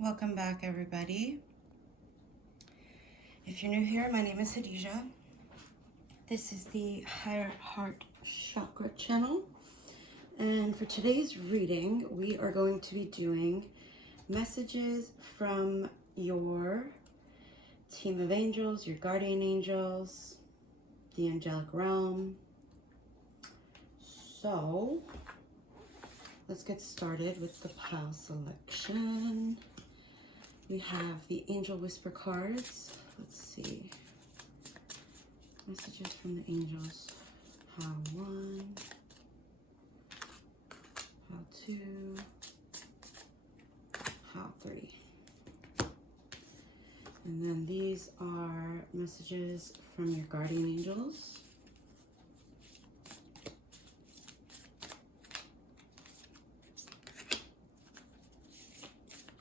Welcome back, everybody. If you're new here, my name is Hadijah. This is the Higher Heart Chakra channel. And for today's reading, we are going to be doing messages from your team of angels, your guardian angels, the angelic realm. So let's get started with the pile selection. We have the Angel Whisper cards. Let's see. Messages from the angels. Pile 1. Pile 2. Pile 3. And then these are messages from your guardian angels.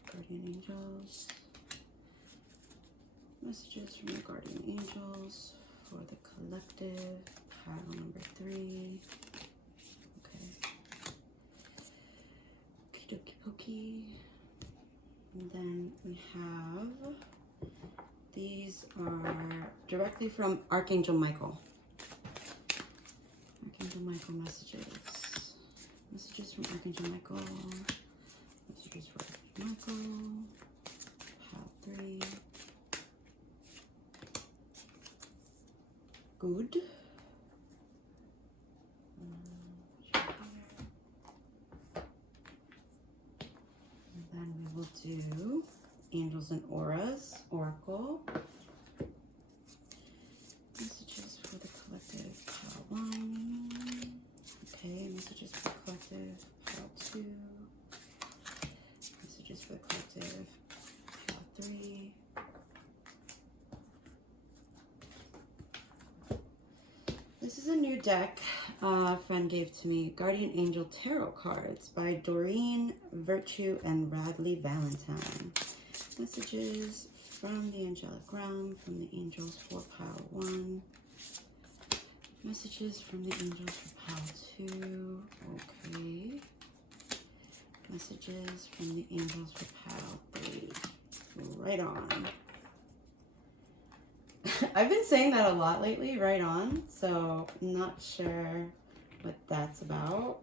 Guardian angels. Messages from your guardian angels for the collective. Pile number 3. Okay. Okie dokie pokey. And then we have, these are directly from Archangel Michael. Archangel Michael messages. Messages from Archangel Michael. Messages for Archangel Michael. Pile 3. Good. And then we will do Angels and Auras, Oracle. Messages for the collective, pile 1. Okay, messages for the collective, pile 2. Messages for the collective, pile 3. This is a new deck a friend gave to me, Guardian Angel Tarot Cards by Doreen Virtue and Radley Valentine. Messages from the angelic realm, from the angels for pile 1. Messages from the angels for pile 2. Okay. Messages from the angels for pile 3. Right on. I've been saying that a lot lately, right on, so I'm not sure what that's about.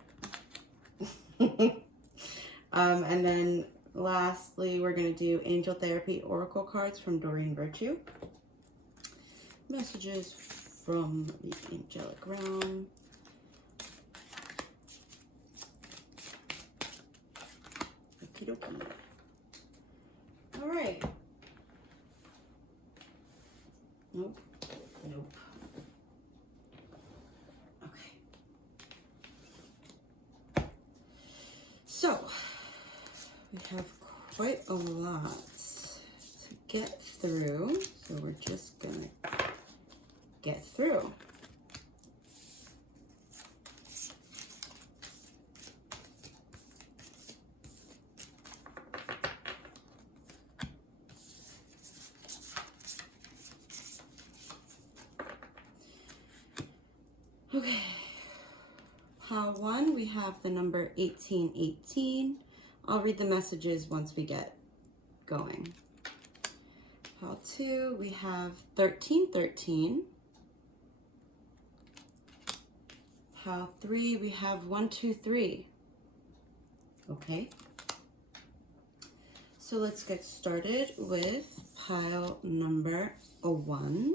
And then lastly, we're going to do Angel Therapy Oracle cards from Doreen Virtue. Messages from the angelic realm. Okie dokie. All right. Nope. Nope. Okay. So, we have quite a lot to get through. So we're just gonna get through. Okay, pile 1, we have the number 1818. I'll read the messages once we get going. Pile 2, we have 1313. Pile 3, we have 123. Okay, so let's get started with pile number 1.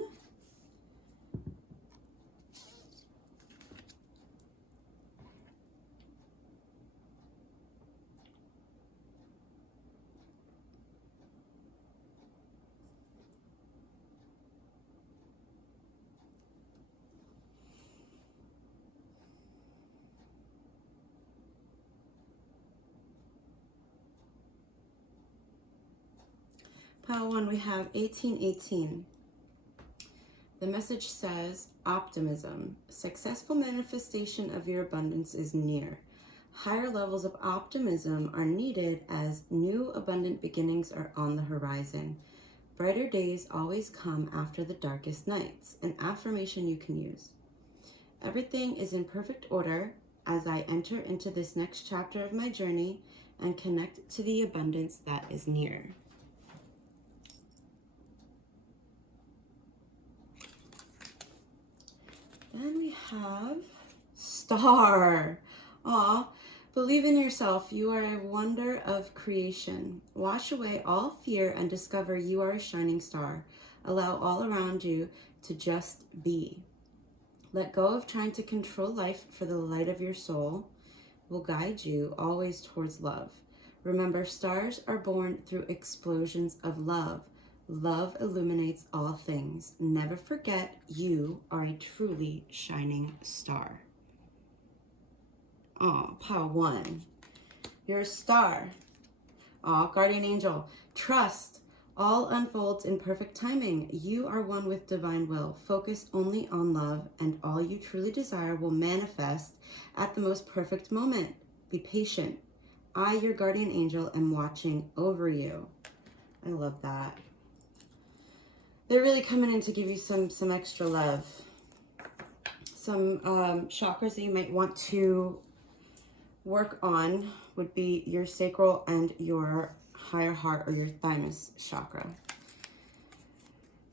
Pile 1, we have 1818. The message says, Optimism. Successful manifestation of your abundance is near. Higher levels of optimism are needed as new abundant beginnings are on the horizon. Brighter days always come after the darkest nights. An affirmation you can use. Everything is in perfect order as I enter into this next chapter of my journey. and connect to the abundance that is near. Then we have Star. Aw, believe in yourself. You are a wonder of creation. Wash away all fear and discover you are a shining star. Allow all around you to just be. Let go of trying to control life, for the light of your soul will guide you always towards love. Remember, stars are born through explosions of love. Love illuminates all things. Never forget, you are a truly shining star. Oh, pile 1. You're a star. Oh, guardian angel. Trust. All unfolds in perfect timing. You are one with divine will, focused only on love, and all you truly desire will manifest at the most perfect moment. Be patient. I, your guardian angel, am watching over you. I love that. They're really coming in to give you some extra love. Some chakras that you might want to work on would be your sacral and your higher heart or your thymus chakra.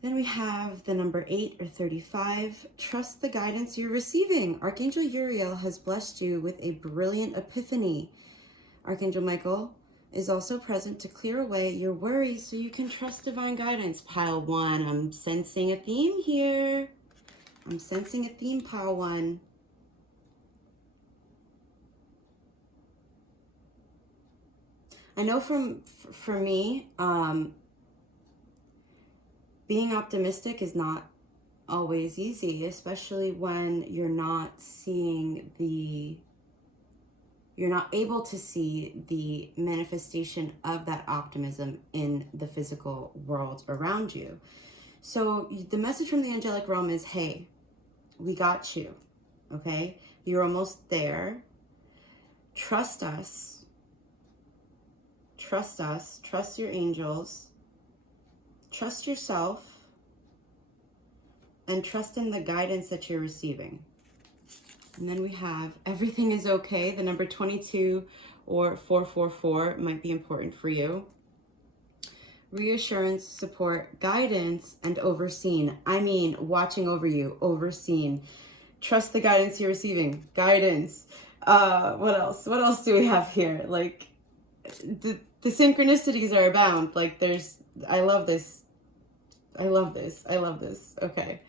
Then we have the number 8 or 35. Trust the guidance you're receiving. Archangel Uriel has blessed you with a brilliant epiphany. Archangel Michael is also present to clear away your worries so you can trust divine guidance. Pile 1, I'm sensing a theme here. I'm sensing a theme, pile 1. I know for me, being optimistic is not always easy, especially when you're not able to see the manifestation of that optimism in the physical world around you. So the message from the angelic realm is, hey, we got you, okay? You're almost there. Trust us. Trust us. Trust your angels. Trust yourself. And trust in the guidance that you're receiving. And then we have everything is okay. The number 22 or 444 might be important for you. Reassurance, support, guidance, and overseen. I mean, watching over you, overseen. Trust the guidance you're receiving. Guidance. What else? What else do we have here? Like, the synchronicities are abound. Like, I love this. I love this. I love this. Okay.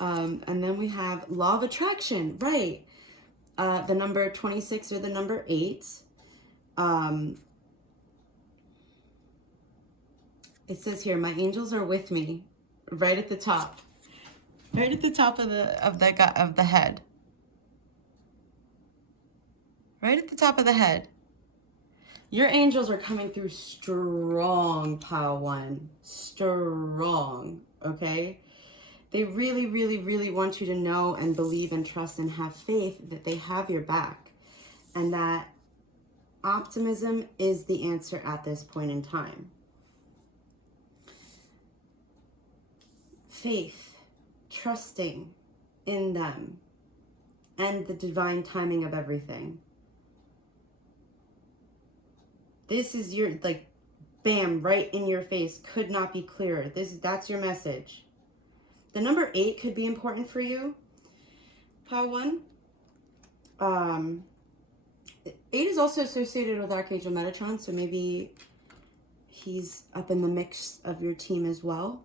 And then we have law of attraction, right? The number 26 or the number 8. It says here, my angels are with me, right at the top. Right at the top of the head. Right at the top of the head. Your angels are coming through strong, pile 1. Strong, okay? They really, really, really want you to know and believe and trust and have faith that they have your back. And that optimism is the answer at this point in time. Faith, trusting in them, and the divine timing of everything. This is your, like, bam, right in your face. Could not be clearer. That's your message. The number 8 could be important for you. Pile 1. 8 is also associated with Archangel Metatron, so maybe he's up in the mix of your team as well.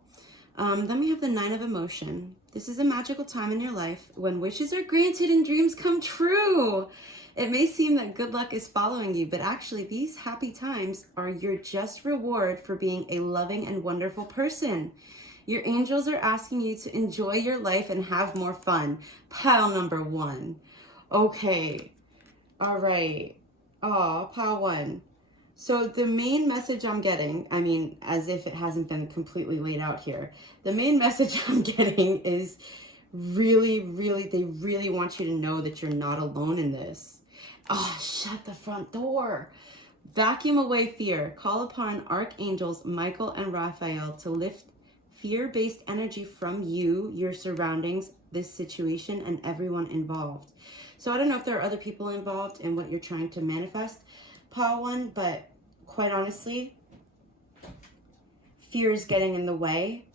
Then we have the 9 of emotion. This is a magical time in your life when wishes are granted and dreams come true. It may seem that good luck is following you, but actually these happy times are your just reward for being a loving and wonderful person. Your angels are asking you to enjoy your life and have more fun. Pile number 1. Okay. All right. Oh, pile 1. So the main message I'm getting, I mean, as if it hasn't been completely laid out here, the main message I'm getting is really, really, they really want you to know that you're not alone in this. Oh, shut the front door. Vacuum away fear. Call upon archangels Michael and Raphael to lift fear-based energy from you, your surroundings, this situation, and everyone involved. So I don't know if there are other people involved in what you're trying to manifest, Pile 1, but quite honestly, fear is getting in the way,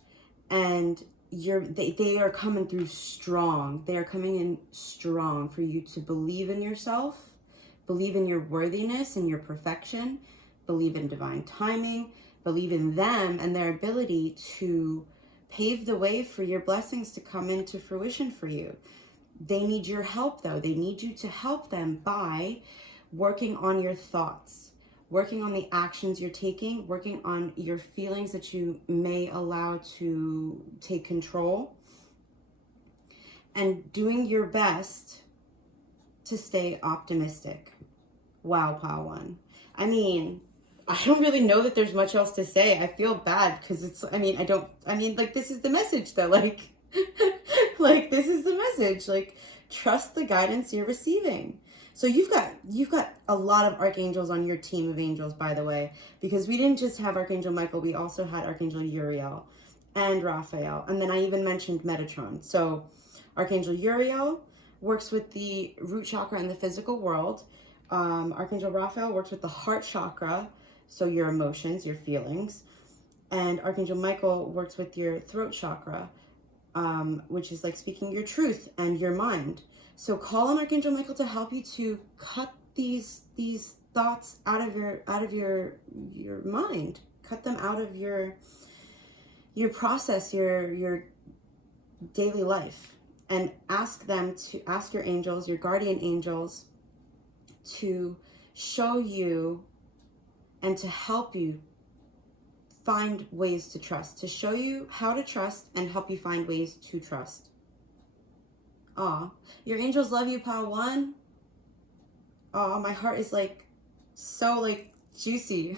and they are coming through strong. They are coming in strong for you to believe in yourself, believe in your worthiness and your perfection, believe in divine timing, believe in them and their ability to pave the way for your blessings to come into fruition for you. They need your help, though. They need you to help them by working on your thoughts, working on the actions you're taking, working on your feelings that you may allow to take control, and doing your best to stay optimistic. Wow, Pile 1. I mean, I don't really know that there's much else to say. I feel bad because it's, like, this is the message though. Like, like, this is the message. Like, trust the guidance you're receiving. So you've got a lot of archangels on your team of angels, by the way, because we didn't just have Archangel Michael, we also had Archangel Uriel and Raphael. And then I even mentioned Metatron. So Archangel Uriel works with the root chakra in the physical world. Archangel Raphael works with the heart chakra, so your emotions, your feelings. And Archangel Michael works with your throat chakra, which is like speaking your truth and your mind. So call on Archangel Michael to help you to cut these thoughts out of your mind. Cut them out of your process, your daily life, and ask your angels, your guardian angels, to show you and to help you find ways to trust, to show you how to trust and help you find ways to trust. Aw, your angels love you, Pile 1. Aw, my heart is like so like juicy.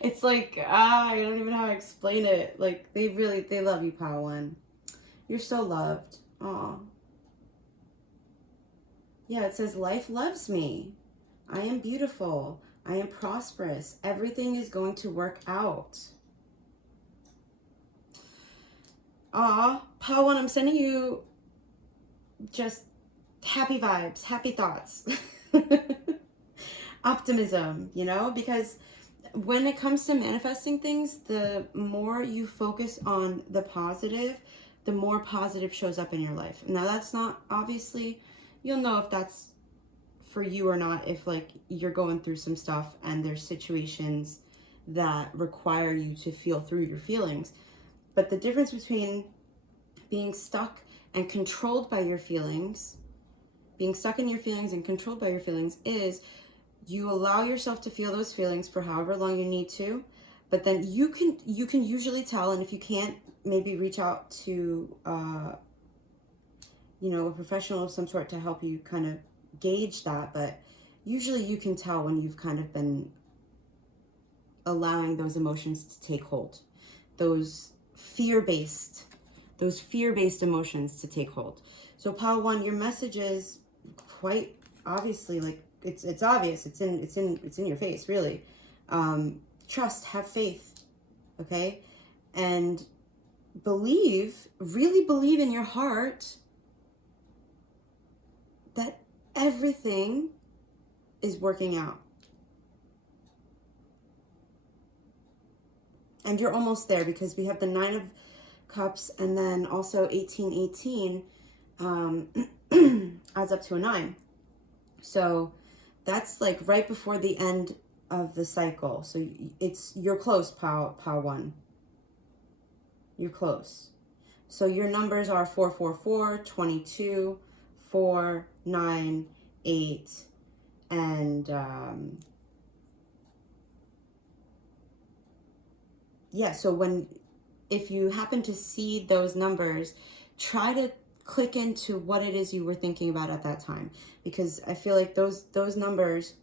It's like, I don't even know how to explain it. Like, they love you, Pile 1. You're so loved. Aw. Yeah, it says, life loves me. I am beautiful. I am prosperous. Everything is going to work out. Aw, Pile 1, I'm sending you just happy vibes, happy thoughts. Optimism, because when it comes to manifesting things, the more you focus on the positive, the more positive shows up in your life. Now, that's not, obviously, you'll know if that's for you or not, if like you're going through some stuff and there's situations that require you to feel through your feelings. But the difference between being stuck and controlled by your feelings, being stuck in your feelings and controlled by your feelings, is you allow yourself to feel those feelings for however long you need to, but then you can usually tell, and if you can't, maybe reach out to a professional of some sort to help you kind of gauge that. But usually you can tell when you've kind of been allowing those emotions to take hold, those fear-based emotions to take hold. So Pile 1, your message is quite obviously, like, it's obvious, it's in your face, really. Trust, have faith, okay? And really believe in your heart that everything is working out. And you're almost there, because we have the 9 of Cups, and then also 1818 adds up to a 9. So that's like right before the end of the cycle. So you're close, Pile 1. You're close. So your numbers are 444, 22, 4, 9, 8, and yeah, so if you happen to see those numbers, try to click into what it is you were thinking about at that time, because I feel like those numbers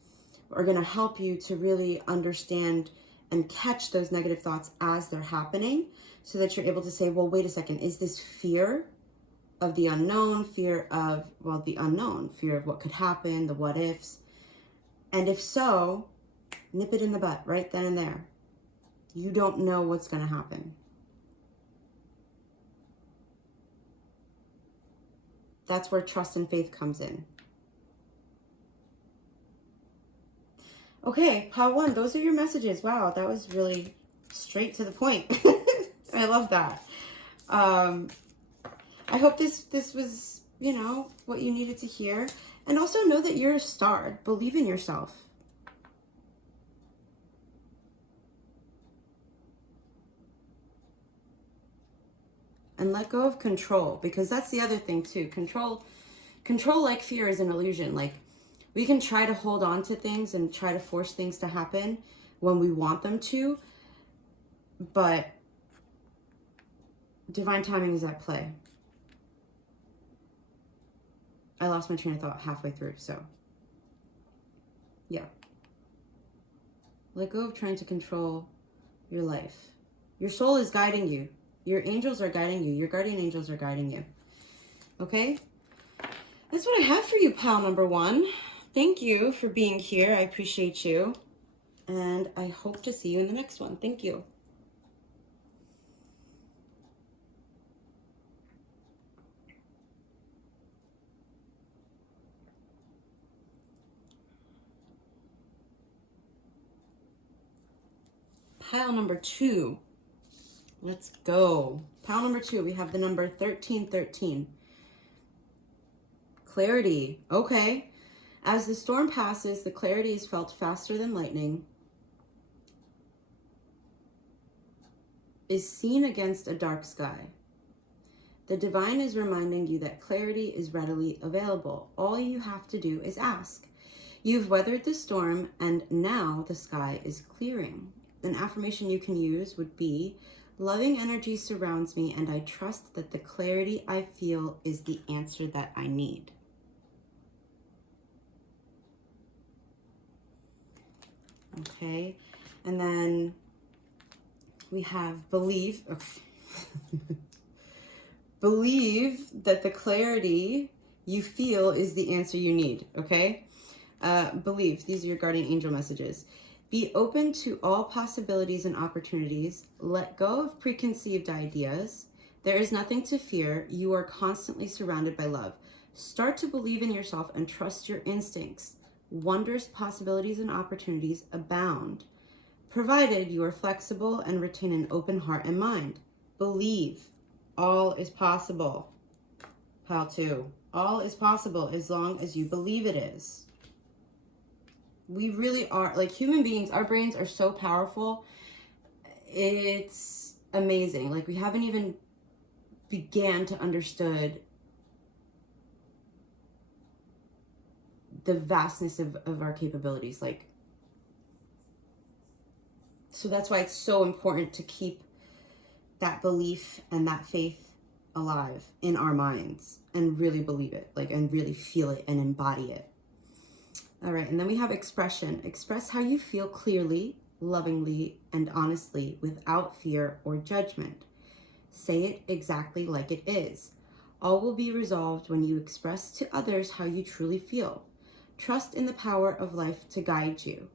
are going to help you to really understand and catch those negative thoughts as they're happening, so that you're able to say, well, wait a second, is this fear of the unknown, fear of what could happen, the what ifs? And if so, nip it in the butt right then and there. You don't know what's going to happen. That's where trust and faith comes in. Okay, pile 1, those are your messages. Wow, that was really straight to the point. I love that. I hope this was, you know, what you needed to hear. And also know that you're a star. Believe in yourself. And let go of control, because that's the other thing too. Control, like fear, is an illusion. Like, we can try to hold on to things and try to force things to happen when we want them to, but divine timing is at play. I lost my train of thought halfway through, so yeah. Let go of trying to control your life. Your soul is guiding you. Your angels are guiding you. Your guardian angels are guiding you. Okay? That's what I have for you, pile number 1. Thank you for being here. I appreciate you. And I hope to see you in the next one. Thank you. Pile number 2. Let's go. Pile number 2, we have the number 1313. Clarity. Okay. As the storm passes, the clarity is felt faster than lightning, is seen against a dark sky. The divine is reminding you that clarity is readily available. All you have to do is ask. You've weathered the storm, and now the sky is clearing. An affirmation you can use would be, loving energy surrounds me, and I trust that the clarity I feel is the answer that I need. Okay, and then we have believe. Okay. Believe that the clarity you feel is the answer you need, okay? Believe, these are your guardian angel messages. Be open to all possibilities and opportunities. Let go of preconceived ideas. There is nothing to fear. You are constantly surrounded by love. Start to believe in yourself and trust your instincts. Wondrous possibilities and opportunities abound, provided you are flexible and retain an open heart and mind. Believe. All is possible. Pile 2. All is possible as long as you believe it is. We really are, like, human beings, our brains are so powerful. It's amazing. Like, we haven't even began to understood the vastness of our capabilities. Like, so that's why it's so important to keep that belief and that faith alive in our minds and really believe it, like, and really feel it and embody it. All right, and then we have expression. Express how you feel clearly, lovingly, and honestly without fear or judgment. Say it exactly like it is. All will be resolved when you express to others how you truly feel. Trust in the power of life to guide you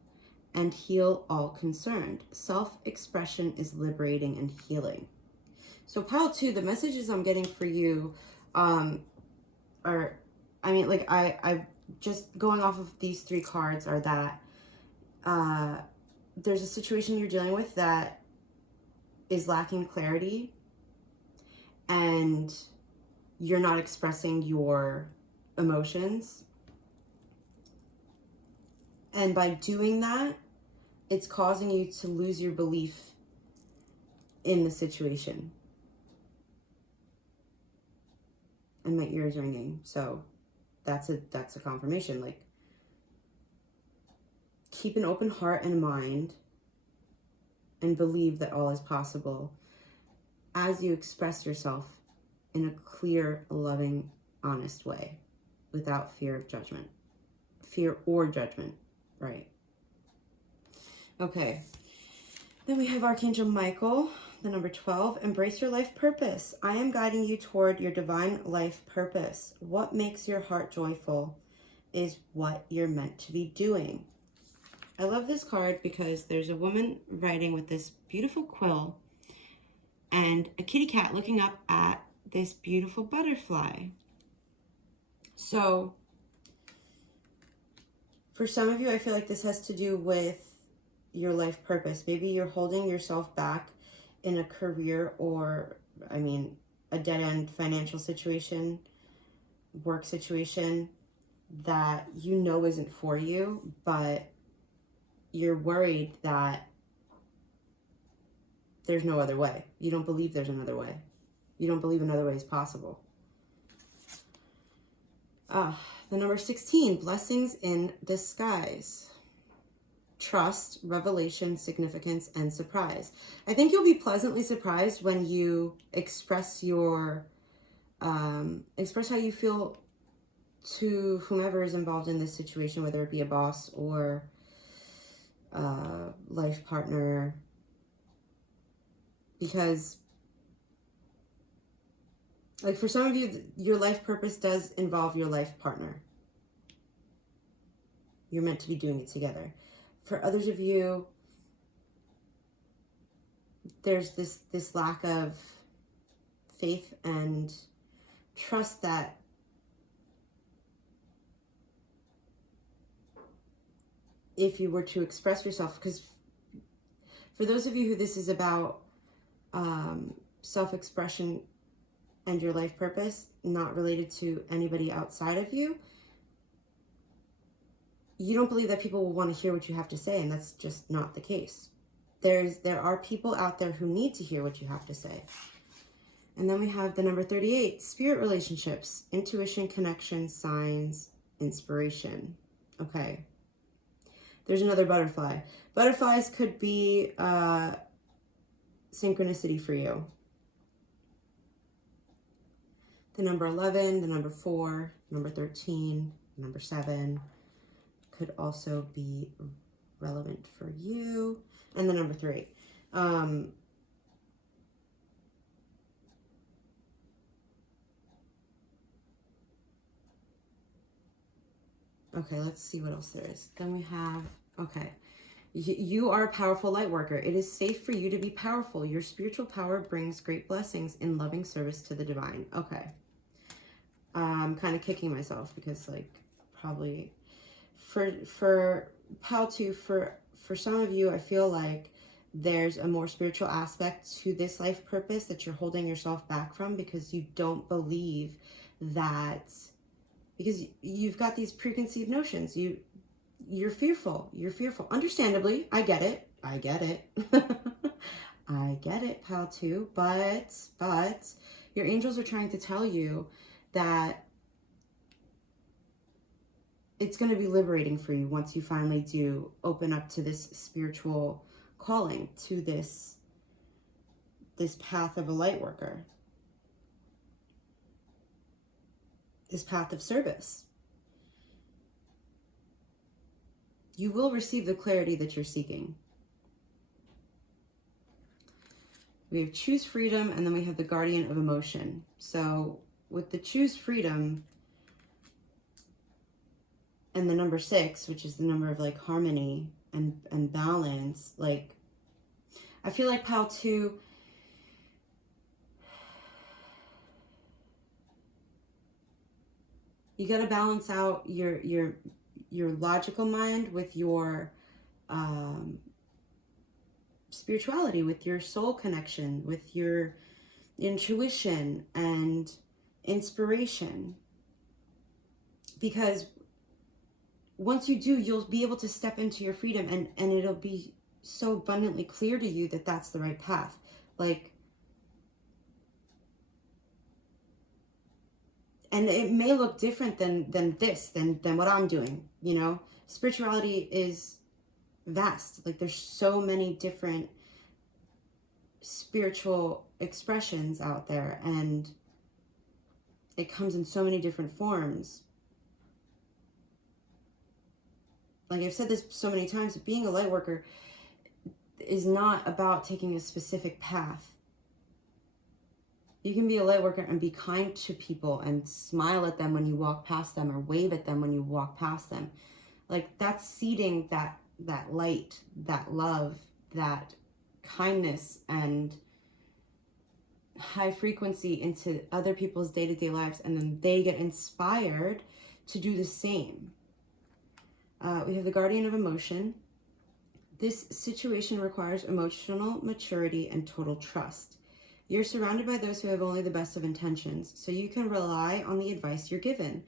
and heal all concerned. Self-expression is liberating and healing. So pile 2, the messages I'm getting for you are, I mean, like, I just going off of these 3 cards are that there's a situation you're dealing with that is lacking clarity and you're not expressing your emotions. And by doing that, it's causing you to lose your belief in the situation. And my ears ringing. So that's a confirmation. Like, keep an open heart and mind and believe that all is possible as you express yourself in a clear, loving, honest way without fear of judgment. Fear or judgment, right? Okay. Then we have Archangel Michael, the number 12. Embrace your life purpose. I am guiding you toward your divine life purpose. What makes your heart joyful is what you're meant to be doing. I love this card because there's a woman writing with this beautiful quill and a kitty cat looking up at this beautiful butterfly. So For some of you, I feel like this has to do with your life purpose. Maybe you're holding yourself back in a career or, I mean, a dead-end financial situation, work situation that you know isn't for you, but you're worried that there's no other way. You don't believe there's another way. You don't believe another way is possible. The number 16, blessings in disguise. Trust, revelation, significance, and surprise. I think you'll be pleasantly surprised when you express your, express how you feel to whomever is involved in this situation, whether it be a boss or a life partner, because like for some of you, your life purpose does involve your life partner. You're meant to be doing it together. For others of you, there's this lack of faith and trust that if you were to express yourself, because for those of you who this is about self-expression and your life purpose, not related to anybody outside of you, you don't believe that people will want to hear what you have to say, and that's just not the case. There are people out there who need to hear what you have to say. And then we have the number 38, spirit relationships, intuition, connection, signs, inspiration. Okay. There's another butterfly. Butterflies could be synchronicity for you. The number 11, the number 4, number 13, number 7 could also be relevant for you. And the number 3. Okay, let's see what else there is. Then we have, okay. You are a powerful light worker. It is safe for you to be powerful. Your spiritual power brings great blessings in loving service to the divine. Okay. I'm kind of kicking myself because like probably for Pal 2, for some of you, I feel like there's a more spiritual aspect to this life purpose that you're holding yourself back from because you don't believe that, because you've got these preconceived notions. You're fearful. You're fearful. Understandably, I get it. I get it. I get it, Pal 2. But your angels are trying to tell you that it's going to be liberating for you once you finally do open up to this spiritual calling, to this path of a light worker, this path of service. You will receive the clarity that you're seeking. We have choose freedom, and then we have the guardian of emotion. So with the choose freedom and the number 6, which is the number of like harmony and balance, like I feel like Pal 2, you got to balance out your logical mind with your spirituality, with your soul connection, with your intuition and inspiration. Because once you do, you'll be able to step into your freedom, and it'll be so abundantly clear to you that that's the right path. Like, and it may look different than what I'm doing, you know? Spirituality is vast. Like, there's so many different spiritual expressions out there, and it comes in so many different forms. Like I've said this so many times, being a light worker is not about taking a specific path. You can be a light worker and be kind to people and smile at them when you walk past them, or wave at them when you walk past them. Like, that's seeding that light, that love, that kindness and high frequency into other people's day-to-day lives, and then they get inspired to do the same. We have the guardian of emotion. This situation requires emotional maturity and total trust. You're surrounded by those who have only the best of intentions, so you can rely on the advice you're given.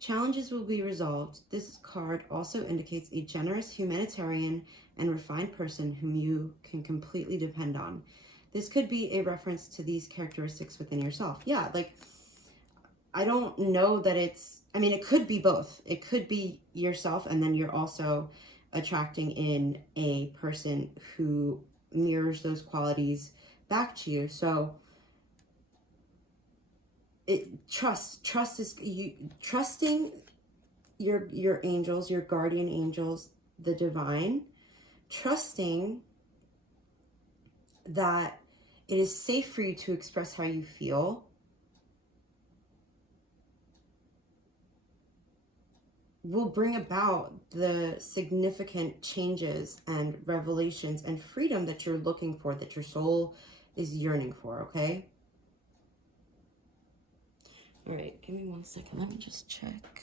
Challenges will be resolved. This card also indicates a generous, humanitarian, and refined person whom you can completely depend on. This could be a reference to these characteristics within yourself. Yeah, like, I don't know that it's, I mean, it could be both. It could be yourself, and then you're also attracting in a person who mirrors those qualities back to you. So trust is you trusting your angels, your guardian angels, the divine, trusting that it is safe for you to express how you feel, will bring about the significant changes and revelations and freedom that you're looking for, that your soul is yearning for, okay? All right, give me 1 second. Let me just check.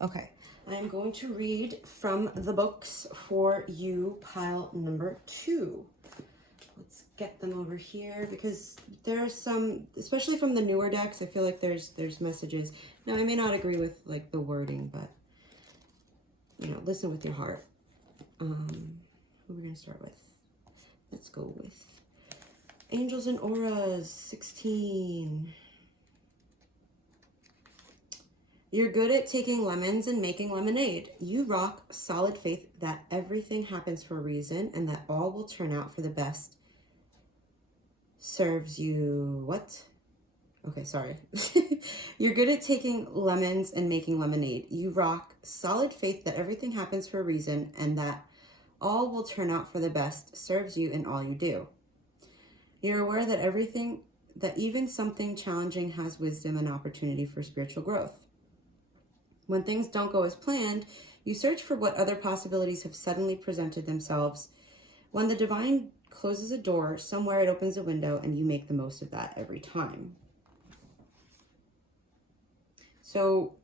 Okay, I am going to read from the books for you, pile number 2. Let's get them over here because there's some, especially from the newer decks, I feel like there's messages. Now, I may not agree with like the wording, but you know, listen with your heart. Who are we going to start with? Let's go with Angels and Auras, 16. You're good at taking lemons and making lemonade. You rock solid faith that everything happens for a reason and that all will turn out for the best. Serves you what? Okay, sorry. You're good at taking lemons and making lemonade. You rock solid faith that everything happens for a reason and that all will turn out for the best. Serves you in all you do. You're aware that even something challenging has wisdom and opportunity for spiritual growth. When things don't go as planned, you search for what other possibilities have suddenly presented themselves. When the divine closes a door, somewhere it opens a window, and you make the most of that every time. So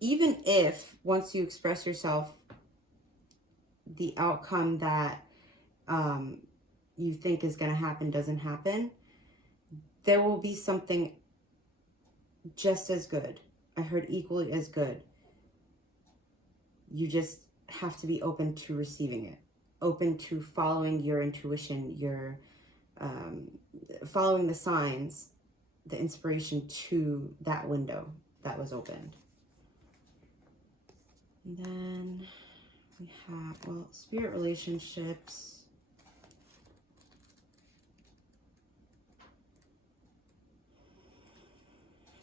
even if once you express yourself, the outcome that you think is going to happen doesn't happen, there will be something just as good. I heard equally as good. You just have to be open to receiving it, open to following your intuition, your following the signs, the inspiration to that window that was opened. And then we have, well, spirit relationships.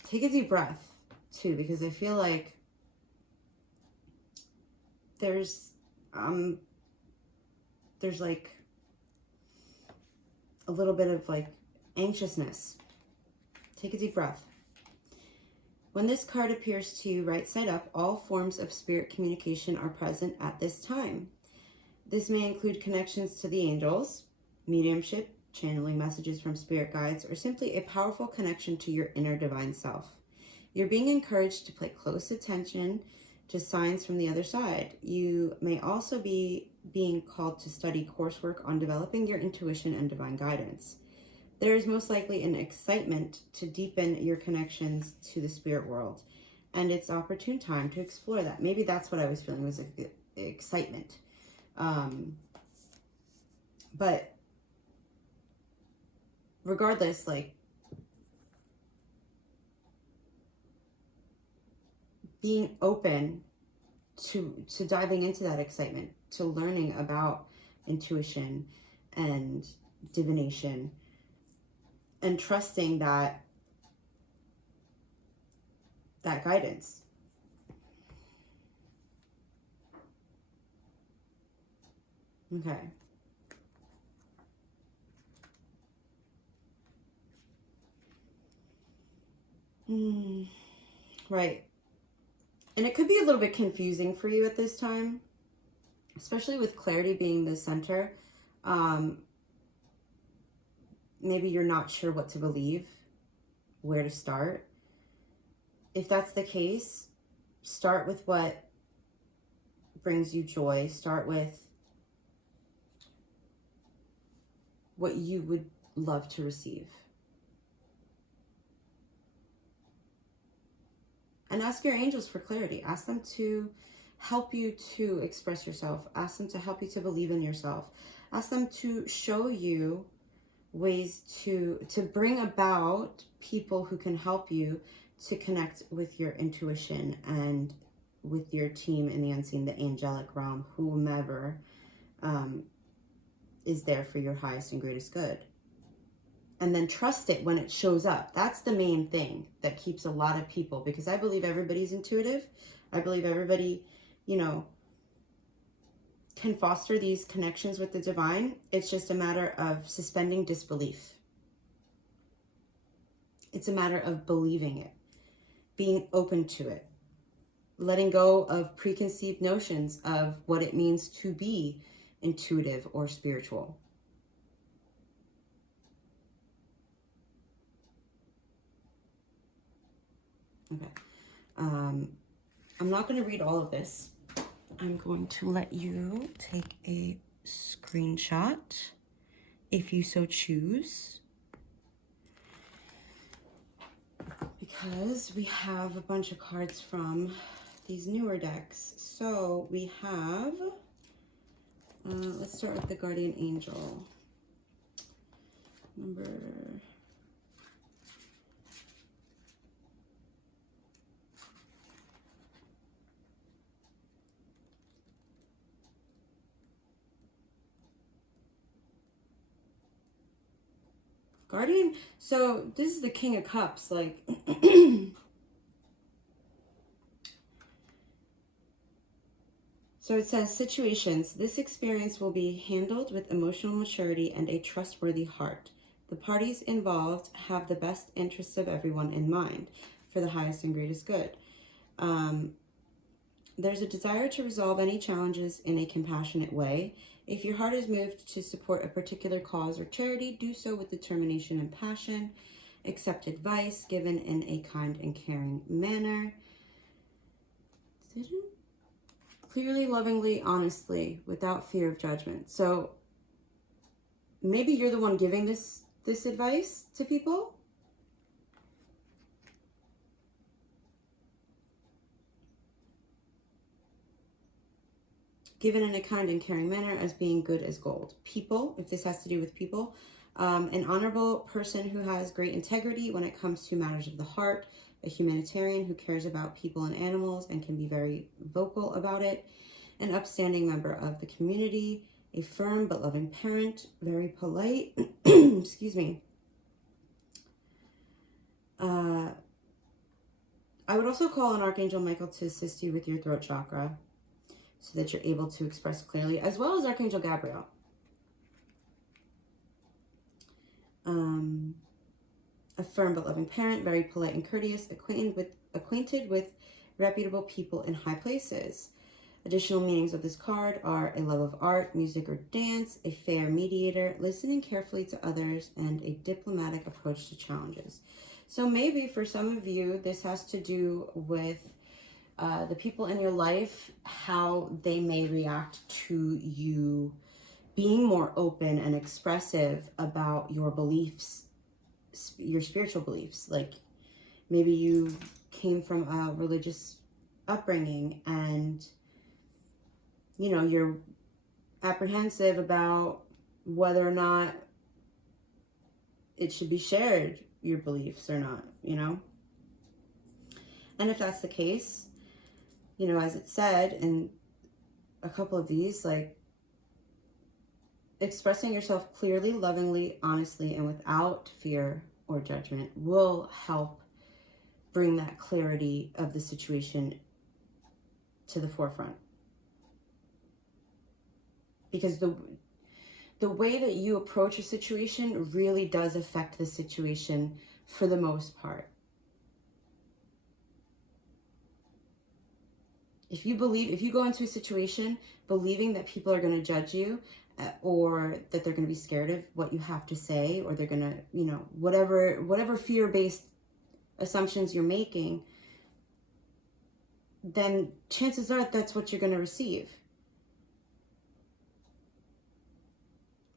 Take a deep breath too, because I feel like there's like a little bit of like anxiousness. Take a deep breath. When this card appears to you right side up, all forms of spirit communication are present at this time. This may include connections to the angels, mediumship, channeling messages from spirit guides, or simply a powerful connection to your inner divine self. You're being encouraged to pay close attention to signs from the other side. You may also be being called to study coursework on developing your intuition and divine guidance. There is most likely an excitement to deepen your connections to the spirit world, and it's opportune time to explore that. Maybe that's what I was feeling, was excitement. But regardless, like, being open to diving into that excitement, to learning about intuition and divination, and trusting that guidance. Okay. Right. And it could be a little bit confusing for you at this time, especially with clarity being the center. Maybe you're not sure what to believe, where to start. If that's the case, start with what brings you joy. Start with what you would love to receive. And ask your angels for clarity. Ask them to help you to express yourself. Ask them to help you to believe in yourself. Ask them to show you ways to bring about people who can help you to connect with your intuition and with your team in the unseen, the angelic realm, whomever is there for your highest and greatest good. And then trust it when it shows up. That's the main thing that keeps a lot of people, because I believe everybody's intuitive. I believe everybody, you know, can foster these connections with the divine. It's just a matter of suspending disbelief. It's a matter of believing it, being open to it, letting go of preconceived notions of what it means to be intuitive or spiritual. Okay. I'm not going to read all of this. I'm going to let you take a screenshot if you so choose, because we have a bunch of cards from these newer decks. So we have, let's start with the Guardian Angel. Number... Guardian, so this is the King of Cups, like, so it says situations. This experience will be handled with emotional maturity and a trustworthy heart. The parties involved have the best interests of everyone in mind for the highest and greatest good. There's a desire to resolve any challenges in a compassionate way. If your heart is moved to support a particular cause or charity, do so with determination and passion. Accept advice given in a kind and caring manner. Clearly, lovingly, honestly, without fear of judgment. So maybe you're the one giving this advice to people. Given in a kind and caring manner, as being good as gold. People, if this has to do with people, an honorable person who has great integrity when it comes to matters of the heart, a humanitarian who cares about people and animals and can be very vocal about it, an upstanding member of the community, a firm but loving parent, very polite, excuse me. I would also call on Archangel Michael to assist you with your throat chakra, so that you're able to express clearly, as well as Archangel Gabriel. A firm but loving parent, very polite and courteous, acquainted with reputable people in high places. Additional meanings of this card are a love of art, music, or dance, a fair mediator, listening carefully to others, and a diplomatic approach to challenges. So maybe for some of you, this has to do with the people in your life, how they may react to you being more open and expressive about your beliefs, your spiritual beliefs. Like maybe you came from a religious upbringing and, you know, you're apprehensive about whether or not it should be shared, your beliefs or not, you know? And if that's the case, you know, as it said in a couple of these, like expressing yourself clearly, lovingly, honestly, and without fear or judgment will help bring that clarity of the situation to the forefront. Because the way that you approach a situation really does affect the situation for the most part. If you go into a situation believing that people are going to judge you or that they're going to be scared of what you have to say, or they're going to, you know, whatever fear-based assumptions you're making, then chances are that's what you're going to receive.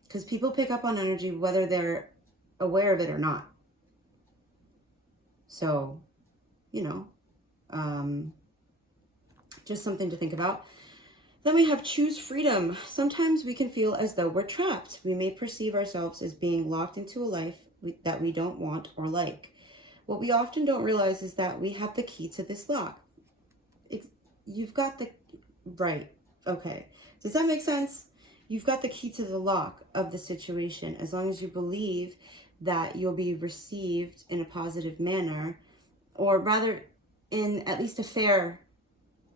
Because people pick up on energy whether they're aware of it or not. So, you know, just something to think about. Then we have choose freedom. Sometimes we can feel as though we're trapped. We may perceive ourselves as being locked into a life that we don't want or like. What we often don't realize is that we have the key to this lock. You've got the, right, okay. Does that make sense? You've got the key to the lock of the situation, as long as you believe that you'll be received in a positive manner, or rather in at least a fair,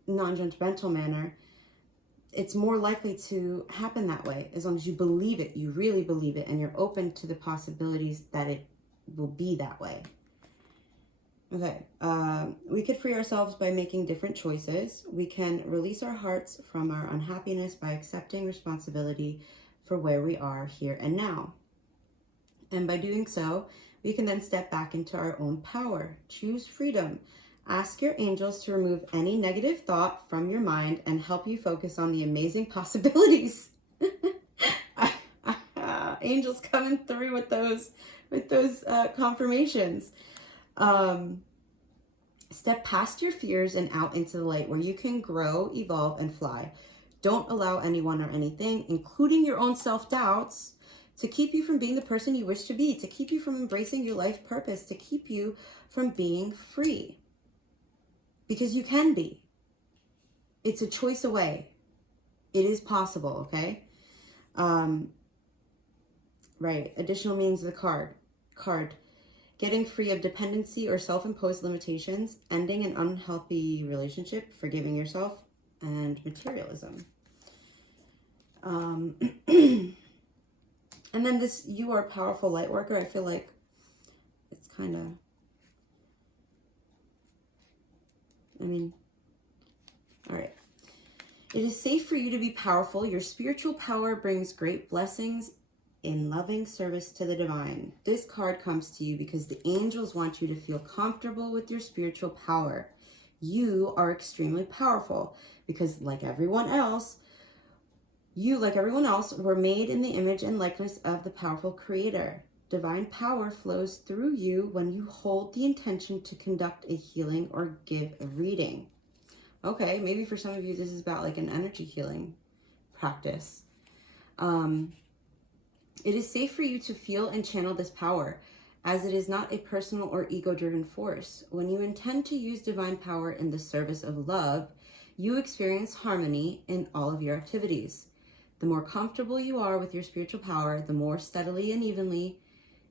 non-judgmental manner. It's more likely to happen that way, as long as you believe it, you really believe it, and you're open to the possibilities that it will be that way. Okay, we could free ourselves by making different choices. We can release our hearts from our unhappiness by accepting responsibility for where we are here and now. And by doing so, we can then step back into our own power. Choose freedom. Ask your angels to remove any negative thought from your mind and help you focus on the amazing possibilities. Angels coming through with those confirmations. Step past your fears and out into the light where you can grow, evolve, and fly. Don't allow anyone or anything, including your own self-doubts, to keep you from being the person you wish to be, to keep you from embracing your life purpose, to keep you from being free. Because you can be. It's a choice away. It is possible, okay? Right, additional meanings of the card. Getting free of dependency or self-imposed limitations, ending an unhealthy relationship, forgiving yourself, and materialism. And then this, you are a powerful light worker. I feel like it's kind of, all right. It is safe for you to be powerful. Your spiritual power brings great blessings in loving service to the divine. This card comes to you because the angels want you to feel comfortable with your spiritual power. You are extremely powerful because like everyone else, were made in the image and likeness of the powerful creator. Divine power flows through you when you hold the intention to conduct a healing or give a reading. Okay, maybe for some of you, this is about like an energy healing practice. It is safe for you to feel and channel this power, as it is not a personal or ego-driven force. When you intend to use divine power in the service of love, you experience harmony in all of your activities. The more comfortable you are with your spiritual power, the more steadily and evenly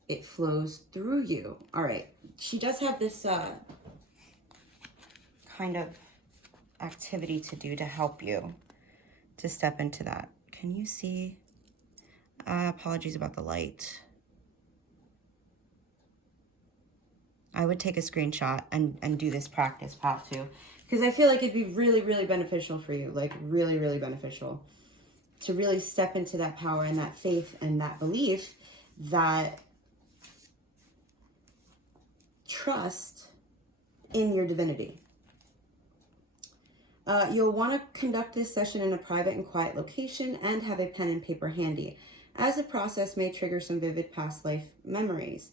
it flows through you. All right, she does have this kind of activity to do to help you to step into that. Can you see? Apologies about the light. I would take a screenshot and do this practice, pop too, because I feel like it'd be really, really beneficial for you, like really, really beneficial to really step into that power and that faith and that belief, that trust in your divinity. You'll want to conduct this session in a private and quiet location and have a pen and paper handy, as the process may trigger some vivid past life memories.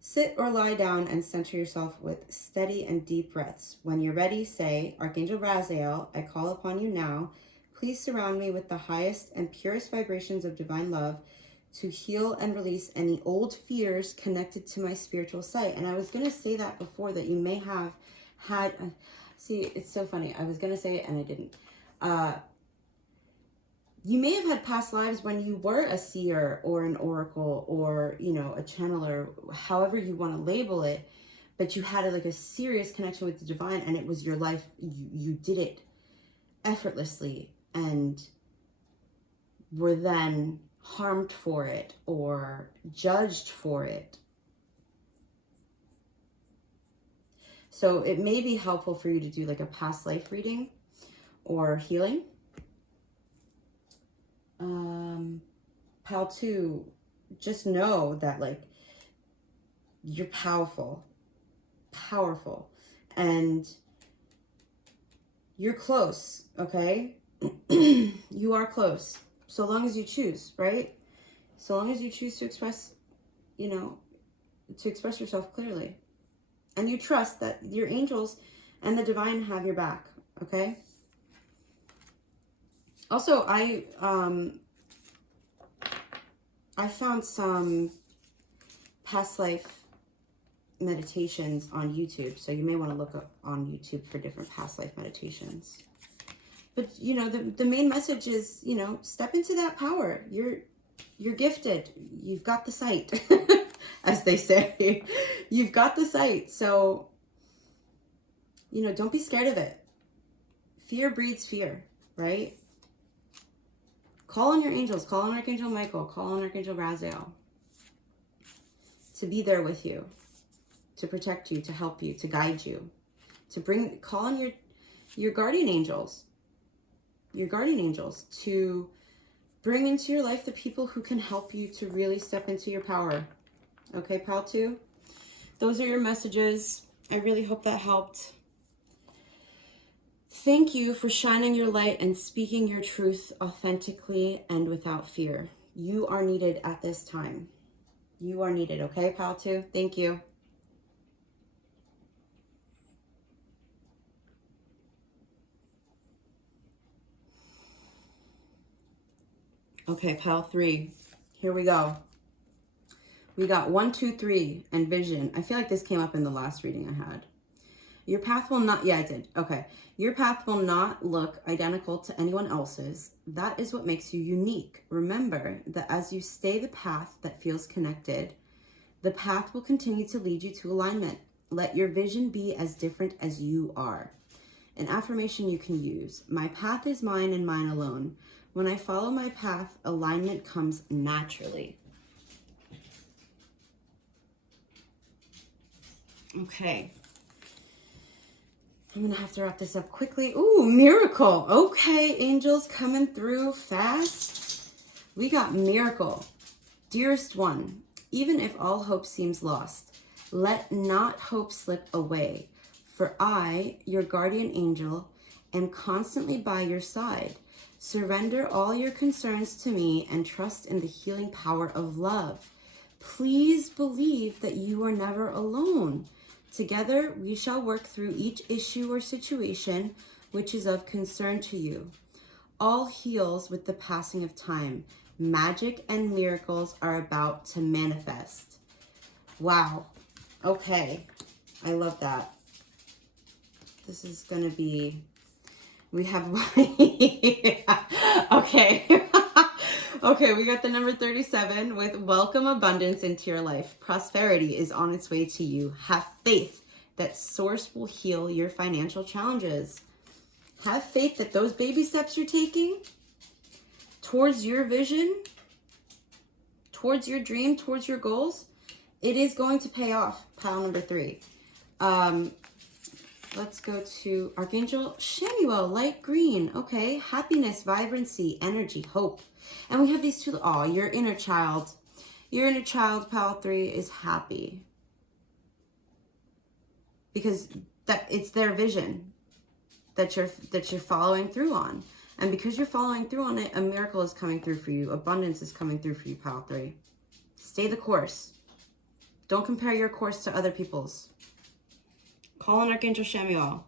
Sit or lie down and center yourself with steady and deep breaths. When you're ready, say, Archangel Raziel, I call upon you now. Please surround me with the highest and purest vibrations of divine love to heal and release any old fears connected to my spiritual sight. And I was going to say that before, that you may have had... See, it's so funny. I was going to say it and I didn't. You may have had past lives when you were a seer or an oracle or, you know, a channeler, however you want to label it, but you had like a serious connection with the divine and it was your life. You did it effortlessly and were then harmed for it or judged for it. So it may be helpful for you to do like a past life reading or healing. Pal 2, just know that like you're powerful, and You're close, okay? You are close. So long as you choose, right? So long as you choose to express, you know, to express yourself clearly. And you trust that your angels and the divine have your back, okay? Also, I found some past life meditations on YouTube, so you may want to look up on YouTube for different past life meditations. But you know, the main message is, you know, step into that power. You're gifted. You've got the sight, as they say. You've got the sight. So, you know, don't be scared of it. Fear breeds fear, right? Call on your angels. Call on Archangel Michael. Call on Archangel Raziel to be there with you, to protect you, to help you, to guide you, to call on your guardian angels. Your guardian angels to bring into your life the people who can help you to really step into your power. Okay, pal 2? Those are your messages. I really hope that helped. Thank you for shining your light and speaking your truth authentically and without fear. You are needed at this time. You are needed, okay, pal 2? Thank you. Okay, pal 3, here we go. We got 1, 2, 3 and vision. I feel like this came up in the last reading I had. Your path will not, yeah, I did. Okay. Your path will not look identical to anyone else's. That is what makes you unique. Remember that as you stay the path that feels connected, the path will continue to lead you to alignment. Let your vision be as different as you are. An affirmation you can use. My path is mine and mine alone. When I follow my path, alignment comes naturally. Okay. I'm going to have to wrap this up quickly. Ooh, miracle. Okay, angels coming through fast. We got miracle. Dearest one, even if all hope seems lost, let not hope slip away. For I, your guardian angel, am constantly by your side. Surrender all your concerns to me and trust in the healing power of love. Please believe that you are never alone. Together, we shall work through each issue or situation which is of concern to you. All heals with the passing of time. Magic and miracles are about to manifest. Wow. Okay. I love that. This is going to be... We have... Okay. Okay, we got the number 37 with welcome abundance into your life. Prosperity is on its way to you. Have faith that Source will heal your financial challenges. Have faith that those baby steps you're taking towards your vision, towards your dream, towards your goals, it is going to pay off. Pile number 3. Let's go to Archangel Shamuel, light green. Okay, happiness, vibrancy, energy, hope. And we have these two. Oh, your inner child. Your inner child, pile 3, is happy. Because it's their vision that you're following through on. And because you're following through on it, a miracle is coming through for you. Abundance is coming through for you, pile 3. Stay the course. Don't compare your course to other people's. Call on Archangel Shamuel.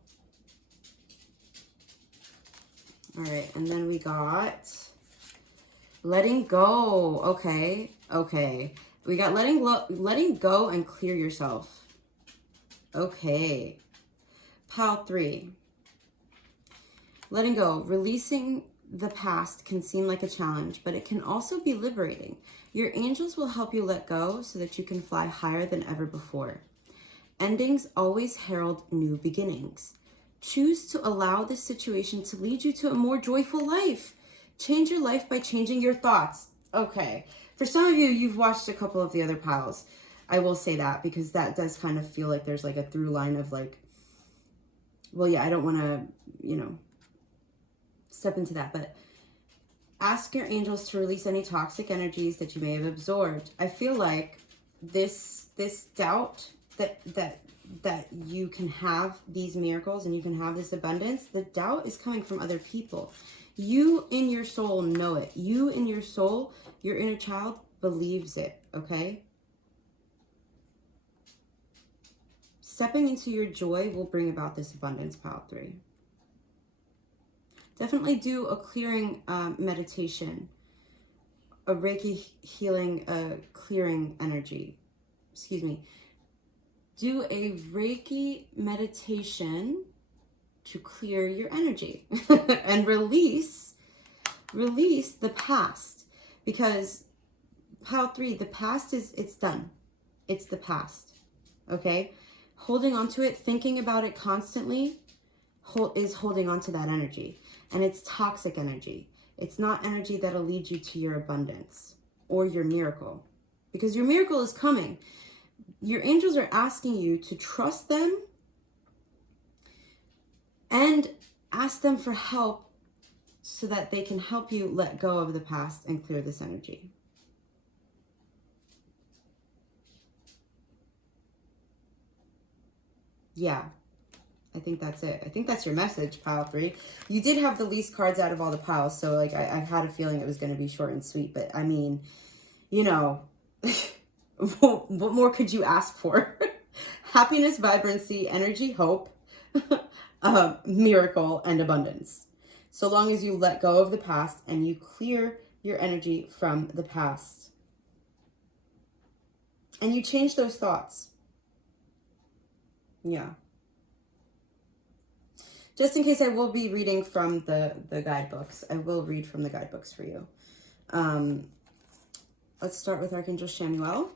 All right, and then we got letting go. Okay. We got letting go and clear yourself. Okay. Pile 3. Letting go. Releasing the past can seem like a challenge, but it can also be liberating. Your angels will help you let go so that you can fly higher than ever before. Endings always herald new beginnings. Choose to allow this situation to lead you to a more joyful life. Change your life by changing your thoughts. Okay. For some of you, you've watched a couple of the other piles. I will say that because that does kind of feel like there's like a through line of like, well, yeah, I don't want to, step into that, but ask your angels to release any toxic energies that you may have absorbed. I feel like this doubt that you can have these miracles and you can have this abundance, the doubt is coming from other people. You in your soul know it. You in your soul, your inner child believes it, okay? Stepping into your joy will bring about this abundance, pile 3. Definitely do a clearing meditation, a Reiki healing, clearing energy. Excuse me. Do a Reiki meditation to clear your energy and release the past, because pile 3, the past it's done. It's the past. Okay? Holding on to it, thinking about it constantly is holding on to that energy, and it's toxic energy. It's not energy that'll lead you to your abundance or your miracle, because your miracle is coming. Your angels are asking you to trust them and ask them for help so that they can help you let go of the past and clear this energy. Yeah, I think that's it. I think that's your message, pile 3. You did have the least cards out of all the piles, so like I had a feeling it was going to be short and sweet, but I mean, you know, what more could you ask for? Happiness, vibrancy, energy, hope, miracle, and abundance. So long as you let go of the past and you clear your energy from the past. And you change those thoughts. Yeah. Just in case, I will be reading from the guidebooks. I will read from the guidebooks for you. Let's start with Archangel Chamuel.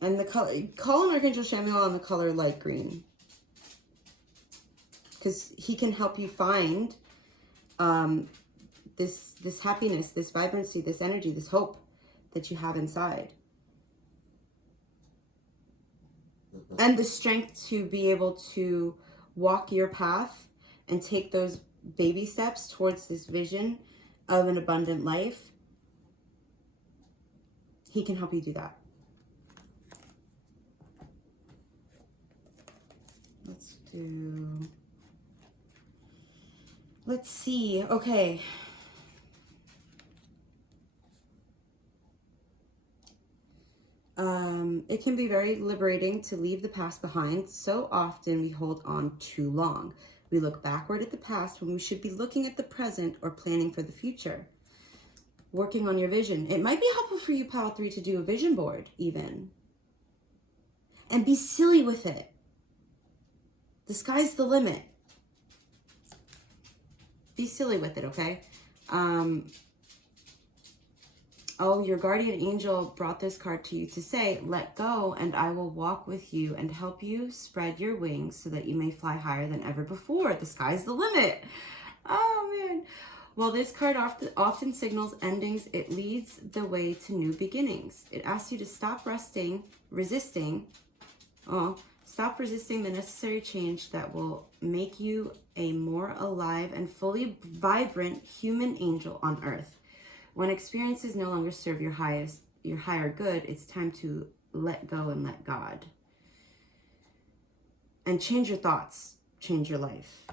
And the color, call on Archangel Chamuel on the color light green, because he can help you find this happiness, this vibrancy, this energy, this hope that you have inside. And the strength to be able to walk your path and take those baby steps towards this vision of an abundant life. He can help you do that. Let's see. Okay. It can be very liberating to leave the past behind. So often we hold on too long. We look backward at the past when we should be looking at the present or planning for the future. Working on your vision. It might be helpful for you, pile 3, to do a vision board even. And be silly with it. The sky's the limit. Be silly with it, okay? Oh, your guardian angel brought this card to you to say, let go and I will walk with you and help you spread your wings so that you may fly higher than ever before. The sky's the limit. Oh, man. Well, this card often signals endings. It leads the way to new beginnings. It asks you to stop resisting the necessary change that will make you a more alive and fully vibrant human angel on earth. When experiences no longer serve your higher good, it's time to let go and let God. And change your thoughts, change your life.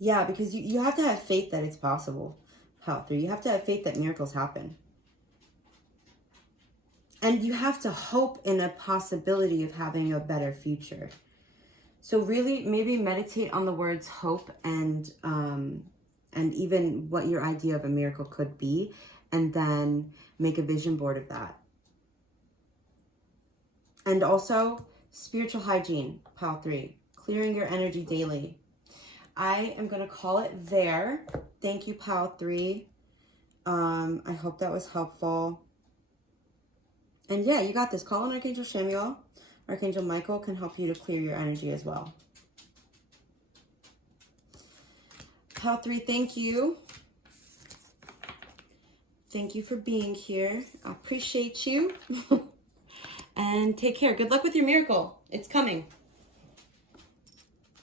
Yeah, because you have to have faith that it's possible, pile 3. You have to have faith that miracles happen. And you have to hope in a possibility of having a better future. So really, maybe meditate on the words hope and even what your idea of a miracle could be, and then make a vision board of that. And also, spiritual hygiene, pile 3, clearing your energy daily. I am going to call it there. Thank you, pile 3. I hope that was helpful. And yeah, you got this. Call on Archangel Chamuel. Archangel Michael can help you to clear your energy as well. Pile 3, thank you. Thank you for being here. I appreciate you. And take care. Good luck with your miracle. It's coming.